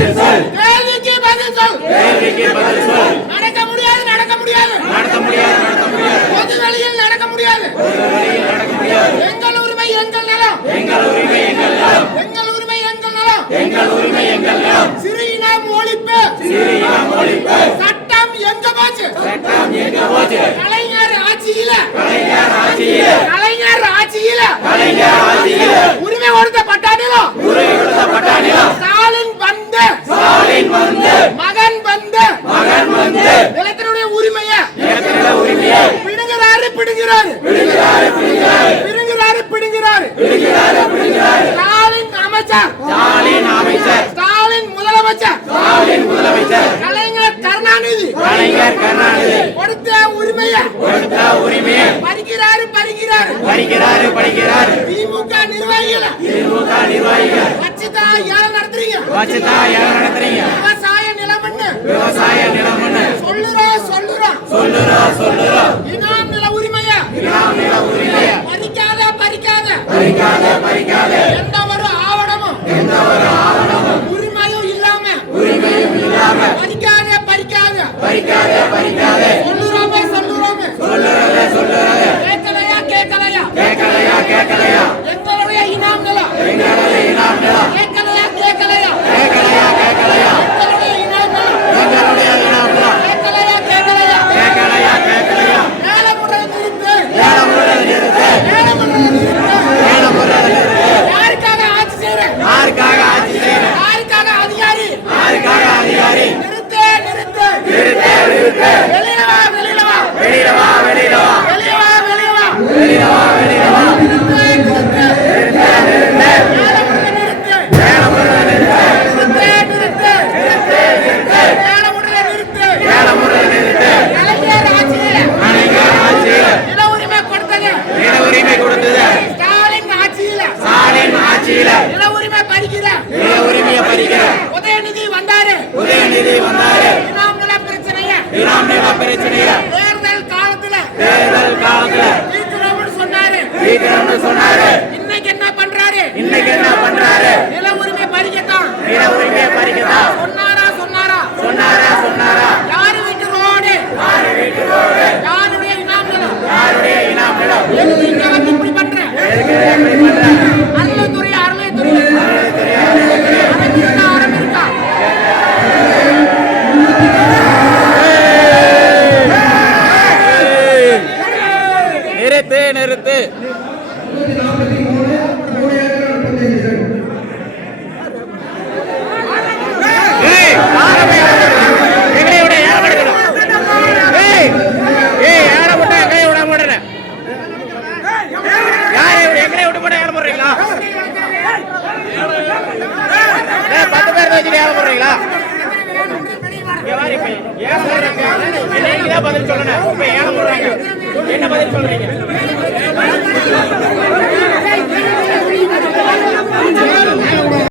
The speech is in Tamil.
பதில் சொல். கேள்விக்கு பதில் சொல். கேள்விக்கு பதில் சொல். நடக்க முடியாது நடக்க முடியாது நடத்த முடியாது நடத்த முடியாது. பொது வெளியில் நடக்க முடியாது. பொது வழியில் நடக்க முடியாது. எங்கள் உரிமை எங்கள் நலம். எங்கள் உரிமை எங்கள் நலம். எங்கள் உரிமை எங்கள் நலம். எங்கள் உரிமை எங்கள் நலம். சிறு இனம் ஒழிப்பு. சிறு இனம் ஒழிப்பு. சட்டம் எங்க போச்சு? சட்டம் எங்க போச்சு? கலைஞர் ஆட்சியில. கலைஞர் ஆட்சியில. கலைஞர் ஆட்சியில. கலைஞர் ஆட்சியில. உரிமை கொடுத்த பட்டாணிலும். உரிமை கொடுத்த பட்டாணிலும். ஸ்டாலின் வந்து. ஸ்டாலின் வந்து. மகன் வந்து. மகன் வந்து. நிலத்தினுடைய உரிமையை. நிலத்தினுடைய உரிமையை. பிடுங்குறாரு பிடுங்குறாரு. பிடுங்குறாரு பிடுங்குறாரு. பிடுங்குறாரு பிடுங்குறாரு. பிடுங்குறாரு பிடுங்குறாரு. ஸ்டாலின் அமைச்சர். ஸ்டாலின் அமைச்சர். ஸ்டாலின் முதலமைச்சர். ஸ்டாலின் முதலமைச்சர். கலைஞர் கருணாநிதி. கலைஞர் கருணாநிதி. கொடுத்த உரிமையை. கொடுத்த உரிமையை. பறிக்கிறாரு பறிக்கிறாரு. பறிக்கிறாரு பறிக்கிறாரு. திமுக நிர்வாகிகள். திமுக நிர்வாகிகள். வச்சுதா யாரை நடத்துறீங்க? வச்சுதா யாரை நடத்துறீங்க? விவசாய நிலமண்ணு. விவசாய நிலமண்ணு. சொல்லுறோம் சொல்லுறோம். சொல்லுறோம் சொல்லுறோம். இனாம் நில உரிமையை. இனாம் நில உரிமையை. பறிக்காத பறிக்காத. பறிக்காத பறிக்காத. எந்த ஒரு ஆவணமும். எந்த ஒரு ஆவணமும். உரிமையும் இல்லாம. உரிமையும் இல்லாம. பறிக்காத பறிக்காத. பறிக்காத பறிக்காத. சொல்லுறோமே சொல்லுறோமே. சொல்லுறவே சொல்லுறவே. கேட்கலையா கேட்கலையா. கேட்கலையா கேட்கலையா. எங்களுடைய இனாம் நிலம். எங்களுடைய இனாம் நிலம். கேட்கலையா கேட்கலையா. கேட்கலையா கேட்கலையா. எங்களுடைய இனாம் நிலம். எங்களுடைய இனாம் நிலம். கேட்கலையா கேட்கலையா. கேட்கலையா கேட்கலையா. ஏலமுறை நிறுத்து. ஏலமுறை நிறுத்து. ஏலமுறை நிறுத்து. ஏலமுறை நிறுத்து. யாருக்காக ஆட்சி செய்யற? யாருக்காக ஆட்சி செய்யற? யாருக்காக அதிகாரி? யாருக்காக அதிகாரி? நிறுத்து நிறுத்து. நிறுத்து நிறுத்து. வெளியில வா வெளியில வா. வெளியில வா வெளியில வா. வெளிய வா வெளிய வா. வெளியில வா வெளியில வா. நிறுத்து நிறுத்து. நிறுத்து நிறுத்து. ஏலமுறை நிறுத்து. ஏலமுறை நிறுத்து. நிறுத்து நிறுத்து. நிறுத்து நிறுத்து. ஏலமுறை நிறுத்து. ஏலமுறை நிறுத்து. கலைஞர் ஆட்சியில. கலைஞர் ஆட்சியில. நில உரிமை கொடுத்தது. நில உரிமை கொடுத்தது. ஸ்டாலின் ஆட்சியில. ஸ்டாலின் ஆட்சியில. நில உரிமை பறிக்கிற. நில உரிமையை பறிக்கிற. உதயநிதி வந்தாரு. உதயநிதி வந்தாரு. இனாம் நில பிரச்சனைய. இனாம் நில பிரச்சனைய. தேர்தல் காலத்துல. தேர்தல் காலத்துல. தீர்க்கிறோம்னு சொன்னாரு. தீர்க்கிறோம்னு சொன்னாரு. இன்னைக்கு என்ன பண்றாரு? இன்னைக்கு என்ன பண்றாரு? நில உரிமை பறிக்கத்தான். நில உரிமையை பறிக்கதா? சொன்னாரா சொன்னாரா. சொன்னாரா சொன்னாரா. யாரு வீட்டு ரோடு? யாரு வீட்டு ரோடு? யாருடைய இனாம் நிலம்? யாருடைய இனாம் நிலம்? எதுக்கு இங்க வந்து இப்படி பண்ற? எதுக்கு இப்படி பண்ற? அருளைத்துறை அருளைத்துறை. அரைமிருக்கா அரைமிருக்கா. நிறுத்து நிறுத்து. ஏய் யாரமே எங்களை விட யார எடுக்கணும். ஏய் ஏய் யார விட்டா எங்களை விட மாட்டேன். யாரை விட எங்களை விட்டு போட யார போடுறீங்களா? 10 பேர் வச்சுட்டு யார போடுறீங்களா? ஏன் சொல்றீங்க? நீங்க தான் பதில் சொல்லணும். இப்ப ஏன் போடுறாங்க? என்ன பதில் சொல்றீங்க?